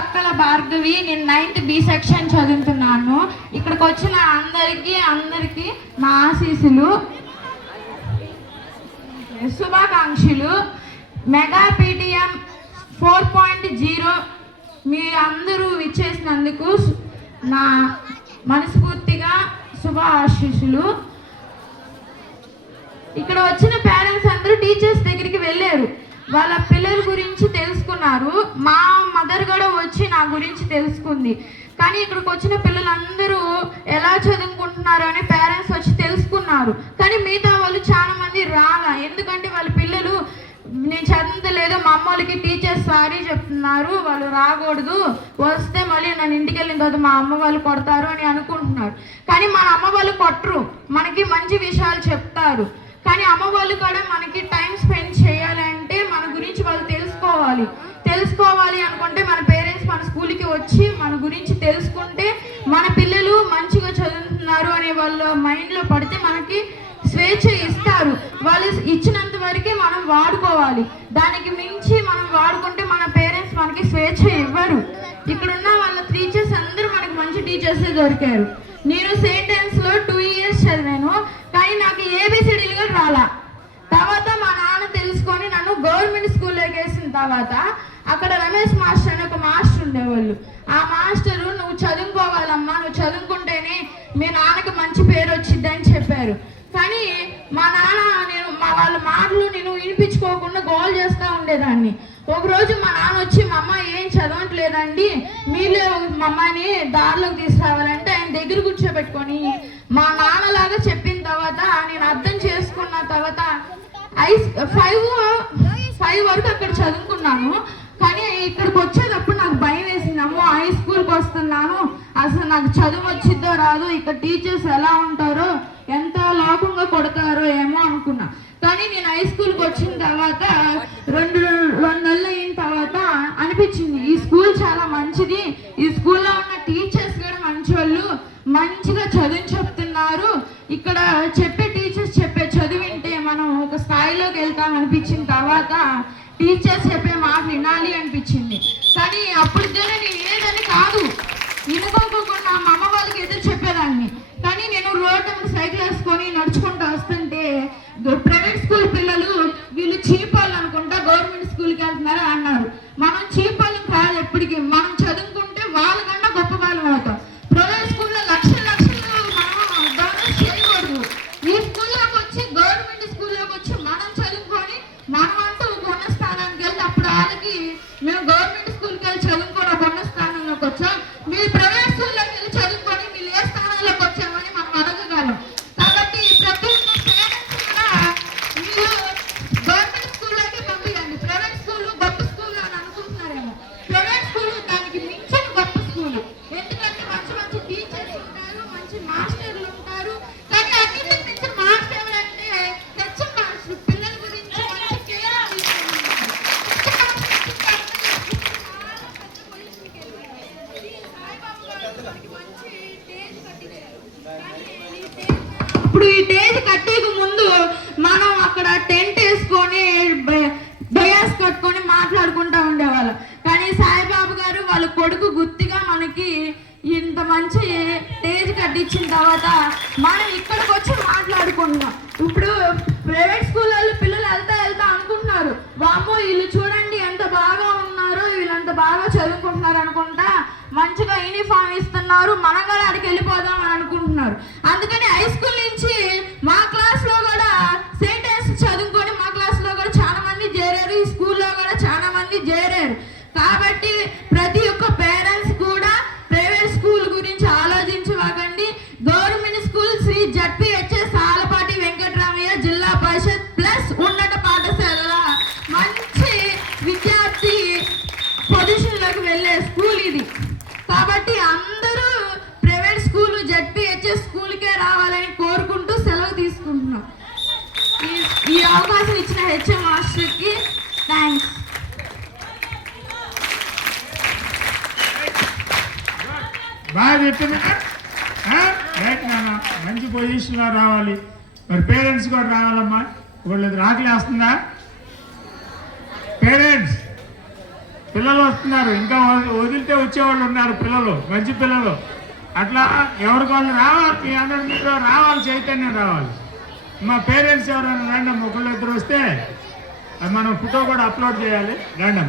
అక్కల భార్గవి. నేను 9th B section చదువుతున్నాను. ఇక్కడికి వచ్చిన అందరికీ నా ఆశీస్సులు, శుభాకాంక్షలు. మెగా PTM 4.0 మీ అందరూ విచ్చేసినందుకు నా మనస్ఫూర్తిగా శుభ ఆశీస్సులు. ఇక్కడ వచ్చిన పేరెంట్స్ అందరూ టీచర్స్ దగ్గరికి వెళ్ళారు, వాళ్ళ పిల్లల గురించి తెలుసుకున్నారు. మా మదర్ కూడా వచ్చి నా గురించి తెలుసుకుంది. కానీ ఇక్కడికి వచ్చిన పిల్లలందరూ ఎలా చదువుకుంటున్నారు అని పేరెంట్స్ వచ్చి తెలుసుకున్నారు. కానీ మిగతా వాళ్ళు చాలా మంది రాలా. ఎందుకంటే వాళ్ళ పిల్లలు నేను చదవలేదు, మా అమ్మ వాళ్ళకి టీచర్స్ సారీ చెప్తున్నారు, వాళ్ళు రాకూడదు, వస్తే మళ్ళీ నన్ను ఇంటికి వెళ్ళిన తర్వాత మా అమ్మ వాళ్ళు కొడతారు అని అనుకుంటున్నారు. కానీ మన అమ్మ వాళ్ళు కొట్టరు, మనకి మంచి విషయాలు చెప్తారు. కానీ అమ్మ వాళ్ళు కూడా మనకి టైం స్పెండ్ చేయాలంటే మన గురించి వాళ్ళు తెలుసుకోవాలి అనుకుంటే మన పేరెంట్స్ మన స్కూల్కి వచ్చి మన గురించి తెలుసుకుంటే మన పిల్లలు మంచిగా చదువుతున్నారు అనే వాళ్ళ మైండ్లో పడితే మనకి స్వేచ్ఛ ఇస్తారు. వాళ్ళు ఇచ్చినంత వరకే మనం వాడుకోవాలి, దానికి మించి మనం వాడుకుంటే మన పేరెంట్స్ మనకి స్వేచ్ఛ ఇవ్వరు. ఇక్కడున్న వాళ్ళ టీచర్స్ అందరూ మనకి మంచి టీచర్సే దొరికారు. నేను సెయింట్ ఆన్స్లో 2 years చదివాను, కానీ నాకు ABCDలు కూడా రాలా. తర్వాత మా నాన్న తెలుసుకొని నన్ను గవర్నమెంట్ స్కూల్లోకి వేసిన తర్వాత అక్కడ రమేష్ మాస్టర్ అని ఒక మాస్టర్ ఉండేవాళ్ళు. ఆ మాస్టరు నువ్వు చదువుకోవాలమ్మా, నువ్వు చదువుకుంటేనే మీ నాన్నకి మంచి పేరు వచ్చింది అని చెప్పారు. కానీ మా నాన్న వాళ్ళ మాటలు నేను వినిపించుకోకుండా గోల్ చేస్తూ ఉండేదాన్ని. ఒకరోజు మా నాన్న వచ్చి మా అమ్మ ఏం చదవట్లేదండి, మీరే మా అమ్మాయిని దారిలోకి తీసుకురావాలంటే ఆయన దగ్గర కూర్చోబెట్టుకొని మా నాన్నలాగా చెప్పిన తర్వాత నేను అర్థం చేసుకున్న తర్వాత 5 వరకు అక్కడ చదువుకున్నాను. కానీ ఇక్కడికి వచ్చేటప్పుడు నాకు భయం వేసింది, అమ్మో హై స్కూల్కి వస్తున్నాను, అసలు నాకు చదువు వచ్చిద్దో రాదు, ఇక్కడ టీచర్స్ ఎలా ఉంటారో, ఎంత లోకంగా కొడతారో ఏమో అనుకున్నా. కానీ నేను హై స్కూల్కి వచ్చిన తర్వాత 2 నెలలు అయిన తర్వాత అనిపించింది ఈ స్కూల్ చాలా మంచిది, ఈ స్కూల్లో ఉన్న టీచర్స్ కూడా మంచి వాళ్ళు, మంచిగా చదువు చెప్తున్నారు, ఇక్కడ చెప్పే టీచర్స్ చెప్పే చదివింటే మనం ఒక స్థాయిలోకి వెళ్తాం అనిపించిన తర్వాత టీచర్స్ చెప్పే మాట వినాలి అనిపించింది. కానీ అప్పటికైనా నేను వినేదని కాదు, వినుకోకుండా మా అమ్మ వాళ్ళకి ఎదురు చెప్పేదాన్ని. కానీ నేను రోడ్డు సైకిల్ వేసుకొని నడుచుకుంటూ వస్తుంటే ప్రైవేట్ స్కూల్ పిల్లలు వీళ్ళు చీప్ వాళ్ళు అనుకుంటా గవర్నమెంట్ స్కూల్కి వెళ్తున్నారు అన్నారు. మనం చీప్ వాళ్ళం కాదు, ఎప్పటికీ మనం చదువుకుంటే వాళ్ళకన్నా గొప్ప వాళ్ళం అవుతాం. ప్రైవేట్ స్కూల్లో లక్షలు మనం డొనేట్ చేయకూడదు. ఈ స్కూల్లోకి వచ్చి గవర్నమెంట్ స్కూల్లోకి వచ్చి మనం చదువుకొని మనం అంటూ ఒక ఉన్న స్థానానికి వెళ్తే అప్పుడు వాళ్ళకి మేము గవర్నమెంట్ స్కూల్కి వెళ్ళి చదువుకొని ఒక ఉన్న స్థానంలోకి వచ్చాం, మీరు ప్రైవేట్ స్కూల్లోకి వెళ్ళి చదువుకొని మీరు ఏ స్థానంలోకి వచ్చామని మనం అడగగలం. కాబట్టి ప్రతి ఒక్క పేరెంట్స్ కూడా మీరు గవర్నమెంట్ స్కూల్లోకి పంపించండి. ప్రైవేట్ స్కూల్ గొప్ప స్కూల్ అని అనుకుంటున్నారేమో, ప్రైవేట్ స్కూల్ దానికి మించిన గొప్ప స్కూల్. ఎందుకంటే మంచి టీచర్స్ ఉంటారు, మంచి మాస్టర్లు ఉంటారు. కానీ అన్నింటికి మించిన మాస్టర్ ఎవరంటే హెచ్ఎం మాస్టర్, పిల్లల గురించి మంచి కేర్ తీసుకుంటున్నారు. ఇప్పుడు ఈ టేజ్ కట్టేకి ముందు మనం అక్కడ టెంట్ వేసుకొని డయాస్ కట్టుకొని మాట్లాడుకుంటూ ఉండేవాళ్ళం. కానీ సాయిబాబు గారు వాళ్ళ కొడుకు గుర్తుగా మనకి ఇంత మంచి టేజ్ కట్టించిన తర్వాత మనం ఇక్కడికి వచ్చి మాట్లాడుకుంటున్నాం. ఇప్పుడు ప్రైవేట్ స్కూల్లో పిల్లలు వెళ్తా అనుకుంటున్నారు, వామ్మో వీళ్ళు చూడండి ఎంత బాగా ఉన్నారు, వీళ్ళంత బాగా చదువుకుంటున్నారు అనుకుంటా మంచిగా యూనిఫామ్ ఇస్తున్నారు, మనం కూడా అక్కడికి వెళ్ళిపోదాం అని అనుకుంటున్నారు. అందుకని హై స్కూల్ నుంచి మా క్లాస్లో కూడా సెయింట్ ఆన్స్ చదువుకొని మా క్లాస్లో కూడా చాలా మంది చేరారు, ఈ స్కూల్లో కూడా చాలా మంది చేరారు. కాబట్టి ప్రతి ఒక్క పేరెంట్స్ కూడా ప్రైవేట్ స్కూల్ గురించి ఆలోచించవాకండి. Government school Shri ZPHS Alapati Venkataramayya zilla parishad plus ఉన్నత పాఠశాల మంచి విద్యార్థి పొజిషన్లోకి వెళ్ళే స్కూల్ ఇది. కాబట్టి అందరూ ప్రైవేట్ స్కూల్ ZPHS స్కూల్కే రావాలని కోరుకుంటూ సెలవు తీసుకుంటున్నాం. ఈ అవకాశం ఇచ్చిన హెచ్ఎం మాస్టర్కి థ్యాంక్స్. బాగా చెప్తున్నా రైట్ నాన్న, మంచి పొజిషన్లో రావాలి. మరి పేరెంట్స్ కూడా రావాలమ్మా. వాళ్ళు రాకలేస్తుందా పేరెంట్స్? పిల్లలు వస్తున్నారు, ఇంకా వదిలితే వచ్చేవాళ్ళు ఉన్నారు, పిల్లలు మంచి పిల్లలు. అట్లా ఎవరికి వాళ్ళు రావాలి, మీ అందరి మీద రావాలి, చైతన్యం రావాలి. మా పేరెంట్స్ ఎవరైనా రండి, ఒకళ్ళు ఇద్దరు వస్తే మనం ఫోటో కూడా అప్లోడ్ చేయాలి. రండి.